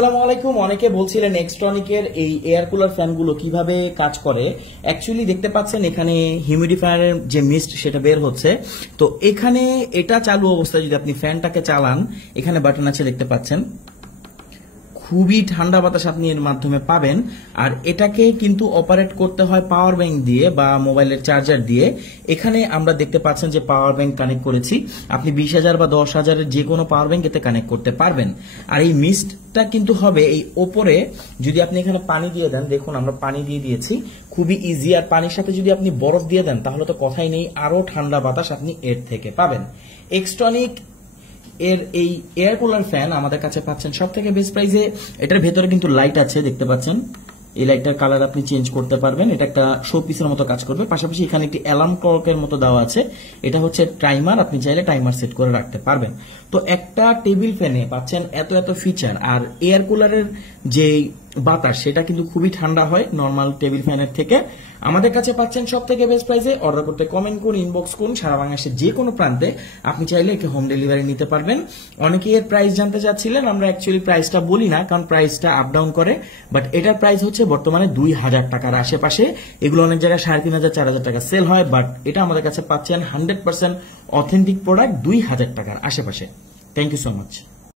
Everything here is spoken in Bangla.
আসসালামু আলাইকুম। অনেকে বলছিলেন এক্সট্রনিকের এই এয়ার কুলার ফ্যানগুলো কিভাবে কাজ করে। অ্যাকচুয়ালি দেখতে পাচ্ছেন এখানে হিউমিডিফায়ারের যে মিস্ট সেটা বের হচ্ছে। তো এখানে এটা চালু অবস্থায় যদি আপনি ফ্যানটাকে চালান, এখানে বাটন আছে দেখতে পাচ্ছেন, খুবই ঠান্ডা বাতাস আপনি এর মাধ্যমে পাবেন। আর এটাকে কিন্তু অপারেট করতে হয় পাওয়ার ব্যাংক দিয়ে বা মোবাইলের চার্জার দিয়ে। এখানে আমরা দেখতে পাচ্ছেন যে পাওয়ার ব্যাংক কানেক্ট করেছি। আপনি 20,000 বা 10,000-এর যে কোনো পাওয়ার ব্যাংক এতে কানেক্ট করতে পারবেন। আর এই মিস্টটা কিন্তু হবে এই ওপরে, যদি আপনি এখানে পানি দিয়ে দেন, দেখুন আমরা পানি দিয়ে দিয়েছি, খুবই ইজি। আর পানির সাথে যদি আপনি বরফ দিয়ে দেন তাহলে তো কথাই নেই, আরো ঠান্ডা বাতাস আপনি এর থেকে পাবেন। এক্সট্রনিক এর এই এয়ার কুলার ফ্যান আমাদের কাছে পাচ্ছেন সব থেকে বেস্ট প্রাইসে। এটার ভেতরে কিন্তু লাইট আছে দেখতে পাচ্ছেন, এই লাইটটার কালার আপনি চেঞ্জ করতে পারবেন। এটা একটা শো পিসের মতো কাজ করবে। পাশাপাশি এখানে একটি অ্যালার্ম ক্লকের মতো দেওয়া আছে, এটা হচ্ছে টাইমার, আপনি চাইলে টাইমার সেট করে রাখতে পারবেন। তো একটা টেবিল ফ্যানে পাচ্ছেন এত এত ফিচার। আর এয়ার কুলারের যে বাতাস সেটা কিন্তু খুবই ঠান্ডা হয় নর্মাল টেবিল ফ্যানের থেকে। আমাদের কাছে পাচ্ছেন সব থেকে বেস্ট প্রাইসে। অর্ডার করতে কমেন্ট করুন, ইনবক্স করুন, সারা বাংলাদেশের যে কোনো প্রান্তে আপনি চাইলে একে হোম ডেলিভারি নিতে পারবেন। অনেকে এর প্রাইস জানতে চাচ্ছিলেন, আমরা অ্যাকচুয়ালি প্রাইসটা বলি না কারণ প্রাইসটা আপ ডাউন করে, বাট এটার প্রাইস হচ্ছে বর্তমানে 2,000 টাকার আশেপাশে। এগুলো অনেক জায়গায় 3,500 4,000 টাকা সেল হয়, বাট এটা আমাদের কাছে পাচ্ছেন 100% অথেন্টিক প্রোডাক্ট 2,000 টাকার আশেপাশে। Thank you so much.